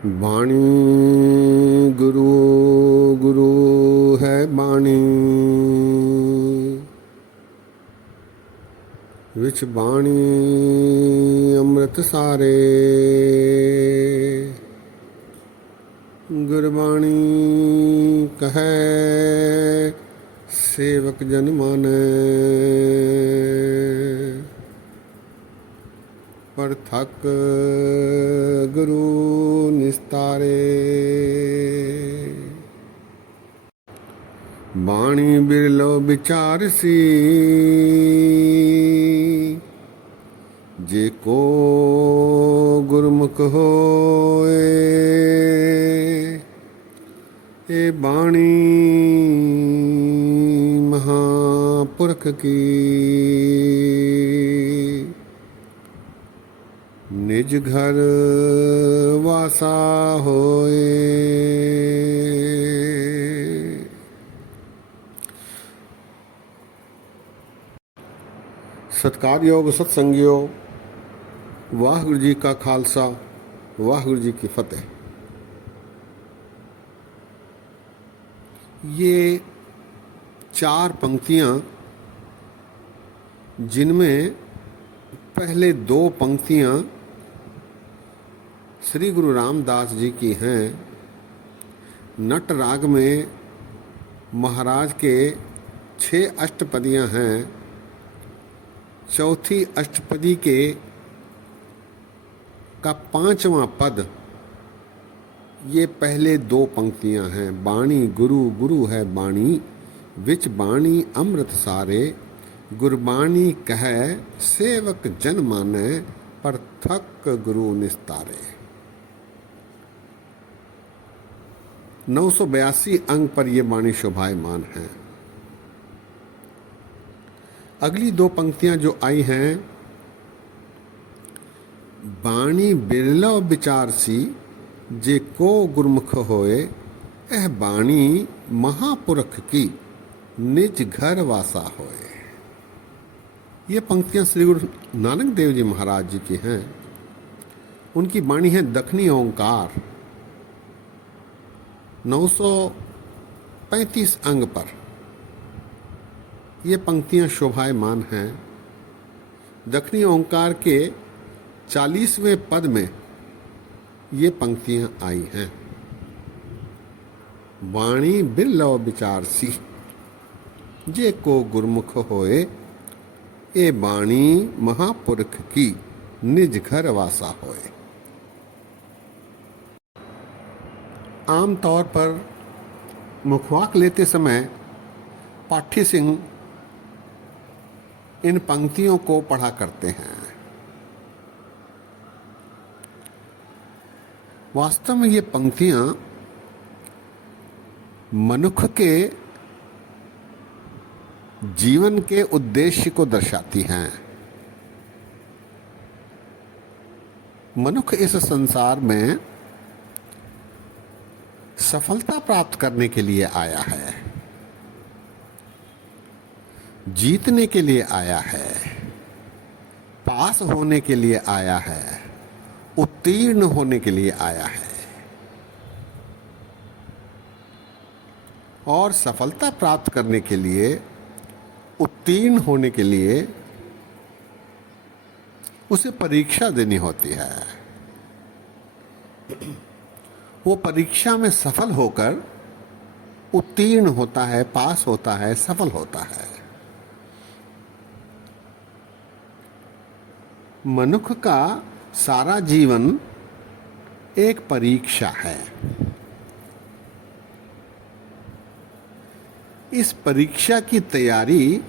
बाणी गुरु गुरु है बाणी, विच बाणी अमृत सारे। गुरबाणी कहे सेवक जन माने, पर थक गुरु निस्तारे। बाणी बिरलो विचार सी, जे को गुरमुख होए। ए बाणी महापुरख की, निज घर वासा होए। सत्कारयोग सत्संगियो, वाहिगुरु जी का खालसा, वाहिगुरु जी की फतेह। ये 4 पंक्तियाँ, जिनमें पहले 2 पंक्तियाँ श्री गुरु रामदास जी की हैं। नट राग में महाराज के 6 अष्टपदियाँ हैं। चौथी अष्टपदी का 5वां पद, ये पहले 2 पंक्तियां हैं। बाणी गुरु गुरु है बाणी, विच बाणी अमृत सारे। गुरबाणी कहे सेवक जन माने, पर थक गुरु निस्तारे। 982 अंग पर यह बाणी शोभायमान है। अगली 2 पंक्तियां जो आई हैं, बाणी बिरला विचार सी, जे को गुरमुख होए। एह बाणी महापुरख की, निज घर वासा होए। ये पंक्तियां श्री गुरु नानक देव जी महाराज जी की हैं। उनकी बाणी है दक्षिणी ओंकार। 935 अंग पर ये पंक्तियां शोभायमान हैं। दक्षिणी ओंकार के 40वें पद में ये पंक्तियां आई हैं। वाणी बिरलो विचार सी, जे को गुरमुख होए। ए बाणी महापुरख की, निज घर वासा होए। आम तौर पर मुखवाक लेते समय पाठी सिंह इन पंक्तियों को पढ़ा करते हैं। वास्तव में ये पंक्तियां मनुष्य के जीवन के उद्देश्य को दर्शाती हैं। मनुष्य इस संसार में सफलता प्राप्त करने के लिए आया है, जीतने के लिए आया है, पास होने के लिए आया है, उत्तीर्ण होने के लिए आया है। और सफलता प्राप्त करने के लिए, उत्तीर्ण होने के लिए उसे परीक्षा देनी होती है। वो परीक्षा में सफल होकर उत्तीर्ण होता है, पास होता है, सफल होता है। मनुष्य का सारा जीवन एक परीक्षा है। इस परीक्षा की तैयारी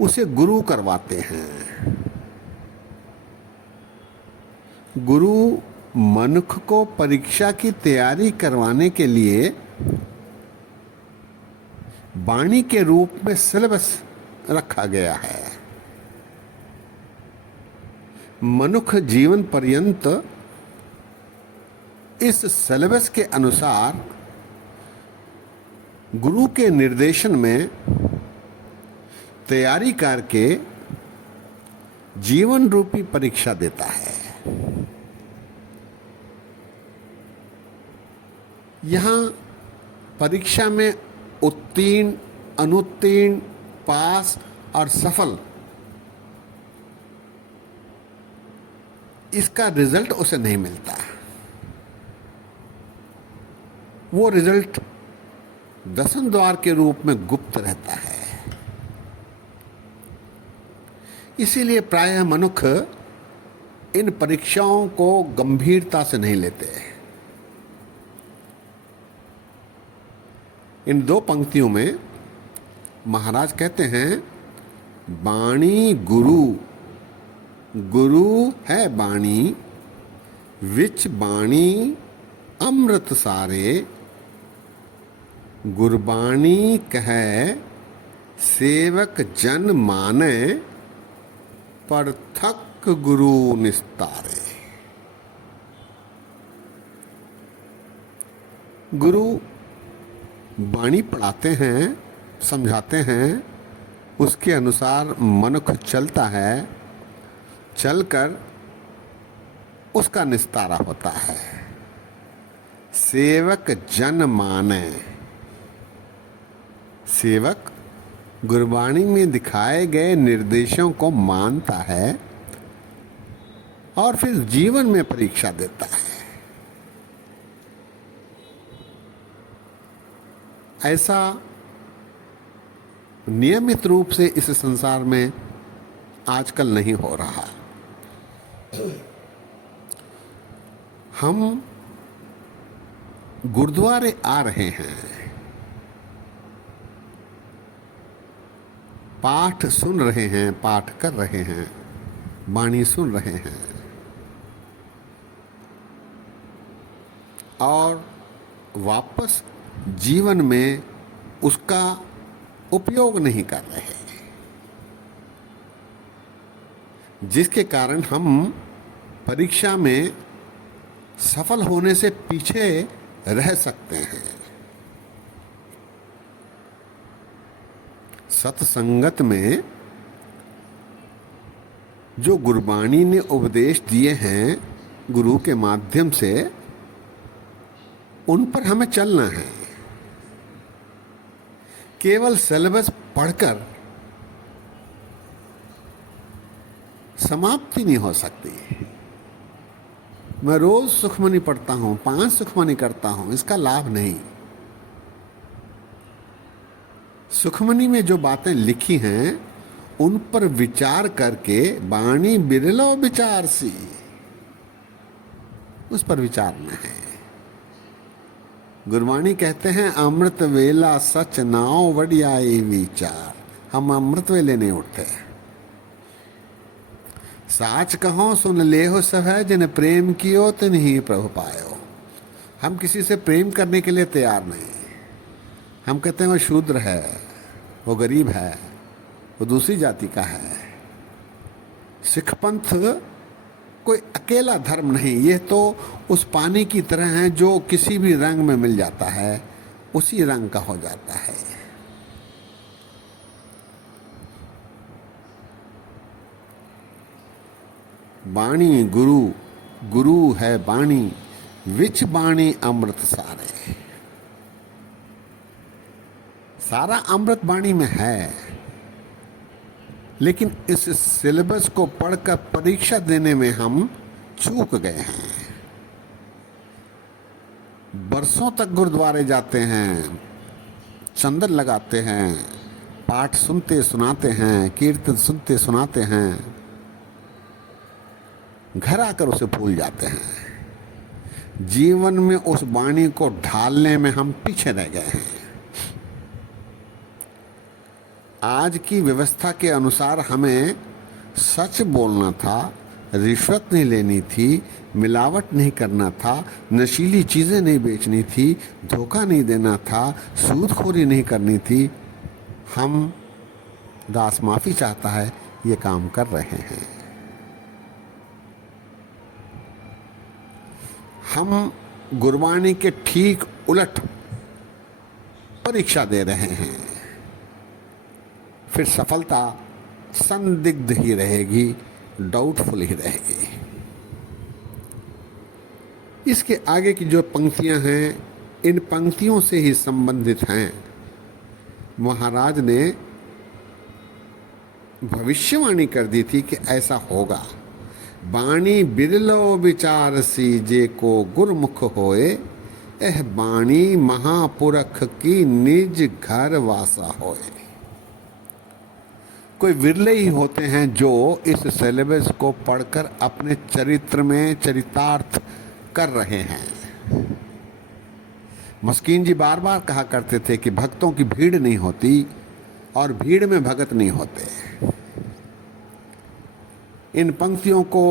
उसे गुरु करवाते हैं। गुरु मनुष्य को परीक्षा की तैयारी करवाने के लिए वाणी के रूप में सिलेबस रखा गया है। मनुष्य जीवन पर्यंत इस सिलेबस के अनुसार गुरु के निर्देशन में तैयारी करके जीवन रूपी परीक्षा देता है। यहाँ परीक्षा में उत्तीर्ण, अनुत्तीर्ण, पास और सफल, इसका रिजल्ट उसे नहीं मिलता। वो रिजल्ट दसम द्वार के रूप में गुप्त रहता है। इसीलिए प्रायः मनुष्य इन परीक्षाओं को गंभीरता से नहीं लेते। इन दो पंक्तियों में महाराज कहते हैं, बाणी गुरु, गुरु है बाणी, विच बाणी अमृत सारे, गुरबाणी कहे सेवक जन माने, परथक गुरु निस्तारे। गुरु वाणी पढ़ाते हैं, समझाते हैं, उसके अनुसार मनुष्य चलता है, चलकर उसका निस्तारा होता है। सेवक जन माने, सेवक गुरबाणी में दिखाए गए निर्देशों को मानता है और फिर जीवन में परीक्षा देता है। ऐसा नियमित रूप से इस संसार में आजकल नहीं हो रहा। हम गुरुद्वारे आ रहे हैं, पाठ सुन रहे हैं, पाठ कर रहे हैं, वाणी सुन रहे हैं और वापस जीवन में उसका उपयोग नहीं कर रहे, जिसके कारण हम परीक्षा में सफल होने से पीछे रह सकते हैं। सत्संगत में जो गुरबाणी ने उपदेश दिए हैं गुरु के माध्यम से, उन पर हमें चलना है। केवल सिलेबस पढ़कर समाप्ति नहीं हो सकती। मैं रोज सुखमनी पढ़ता हूं, 5 सुखमनी करता हूं, इसका लाभ नहीं। सुखमनी में जो बातें लिखी हैं उन पर विचार करके, बाणी बिरलो विचार सी, उस पर विचारना है। गुरबाणी कहते हैं, अमृत वेला सच नाव वडियाई विचार। हम अमृत वेले नहीं उठते। साच कहो सुन लेहो सहज, जिन प्रेम कियो तिन ही प्रभु पायो। हम किसी से प्रेम करने के लिए तैयार नहीं। हम कहते हैं वो शूद्र है, वो गरीब है, वो दूसरी जाति का है। सिख पंथ कोई अकेला धर्म नहीं, ये तो उस पानी की तरह है जो किसी भी रंग में मिल जाता है, उसी रंग का हो जाता है। बाणी गुरु, गुरु है बाणी, विच बाणी अमृत सारे। सारा अमृत बाणी में है, लेकिन इस सिलेबस को पढ़कर परीक्षा देने में हम चूक गए हैं। बरसों तक गुरुद्वारे जाते हैं, चंदन लगाते हैं, पाठ सुनते सुनाते हैं, कीर्तन सुनते सुनाते हैं, घर आकर उसे भूल जाते हैं। जीवन में उस वाणी को ढालने में हम पीछे रह गए हैं। आज की व्यवस्था के अनुसार हमें सच बोलना था, रिश्वत नहीं लेनी थी, मिलावट नहीं करना था, नशीली चीज़ें नहीं बेचनी थी, धोखा नहीं देना था, सूदखोरी नहीं करनी थी। हम, दास माफ़ी चाहता है, ये काम कर रहे हैं। हम गुरबाणी के ठीक उलट परीक्षा दे रहे हैं। फिर सफलता संदिग्ध ही रहेगी, डाउटफुल ही रहेगी। इसके आगे की जो पंक्तियां हैं इन पंक्तियों से ही संबंधित हैं। महाराज ने भविष्यवाणी कर दी थी कि ऐसा होगा। बाणी बिरलो विचारसी जे को गुरमुख होए, एह बाणी महापुरख की निज घर वासा होए। कोई विरले ही होते हैं जो इस सिलेबस को पढ़कर अपने चरित्र में चरितार्थ कर रहे हैं। मस्कीन जी बार बार कहा करते थे कि भक्तों की भीड़ नहीं होती और भीड़ में भगत नहीं होते। इन पंक्तियों को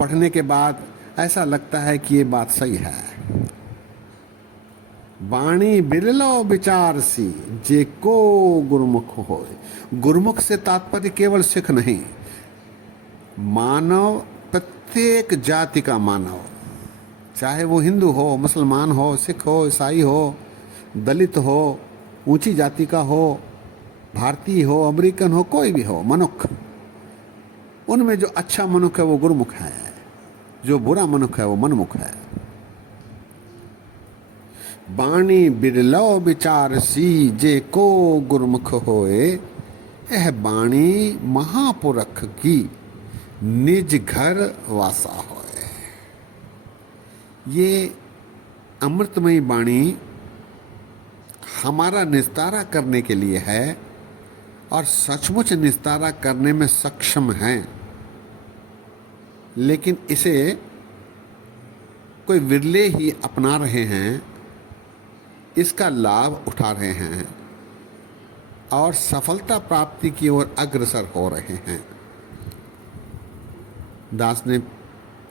पढ़ने के बाद ऐसा लगता है कि ये बात सही है। बाणी बिरलो विचारसी जे को गुरुमुख होए। गुरुमुख से तात्पर्य केवल सिख नहीं, मानव, प्रत्येक जाति का मानव, चाहे वो हिंदू हो, मुसलमान हो, सिख हो, ईसाई हो, दलित हो, ऊंची जाति का हो, भारतीय हो, अमेरिकन हो, कोई भी हो, मनुष्य, उनमें जो अच्छा मनुष्य है वो गुरुमुख है, जो बुरा मनुष्य है वो मनमुख है। बाणी बिरलो विचारसी जे को गुरुमुख होए, यह बाणी महापुरख की निज घर वासा होए। ये अमृतमयी बाणी हमारा निस्तारा करने के लिए है और सचमुच निस्तारा करने में सक्षम हैं, लेकिन इसे कोई विरले ही अपना रहे हैं, इसका लाभ उठा रहे हैं और सफलता प्राप्ति की ओर अग्रसर हो रहे हैं। दास ने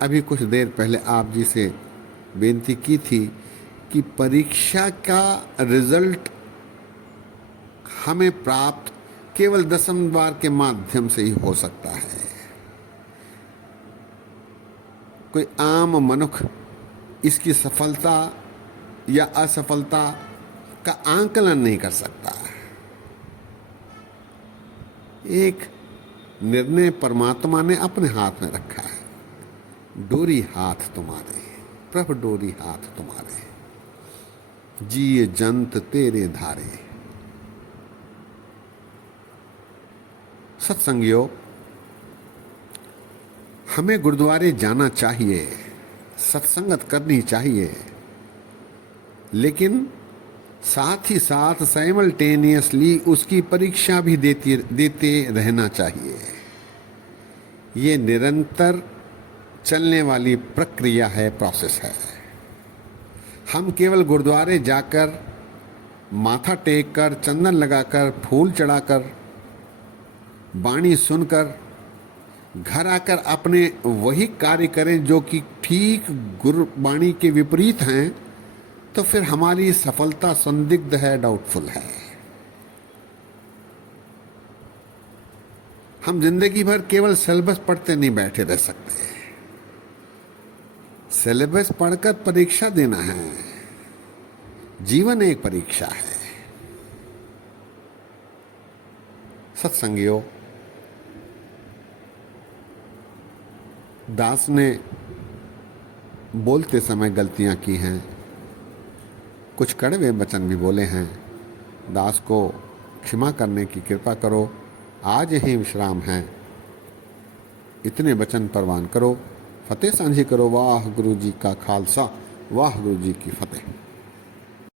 अभी कुछ देर पहले आप जी से बेनती की थी कि परीक्षा का रिजल्ट हमें प्राप्त केवल दसम द्वार के माध्यम से ही हो सकता है। कोई आम मनुष्य इसकी सफलता या असफलता का आंकलन नहीं कर सकता। एक निर्णय परमात्मा ने अपने हाथ में रखा है। डोरी हाथ तुम्हारे, प्रभु डोरी हाथ तुम्हारे, जिए जंत तेरे धारे। सत्संगियों, हमें गुरुद्वारे जाना चाहिए, सत्संगत करनी चाहिए, लेकिन साथ ही साथ साइमल्टेनियसली उसकी परीक्षा भी देते रहना चाहिए। ये निरंतर चलने वाली प्रक्रिया है, प्रोसेस है। हम केवल गुरुद्वारे जाकर माथा टेक कर, चंदन लगाकर, फूल चढ़ाकर, बाणी सुनकर घर आकर अपने वही कार्य करें जो कि ठीक गुरुबाणी के विपरीत हैं, तो फिर हमारी सफलता संदिग्ध है, डाउटफुल है। हम जिंदगी भर केवल सिलेबस पढ़ते नहीं बैठे रह सकते। सिलेबस पढ़कर परीक्षा देना है। जीवन एक परीक्षा है। सत्संगियों, दास ने बोलते समय गलतियां की हैं, कुछ कड़वे वचन भी बोले हैं। दास को क्षमा करने की कृपा करो। आज ही विश्राम है, इतने वचन परवान करो। फतेह सांझी करो। वाह गुरु जी का खालसा, वाह गुरु जी की फतेह।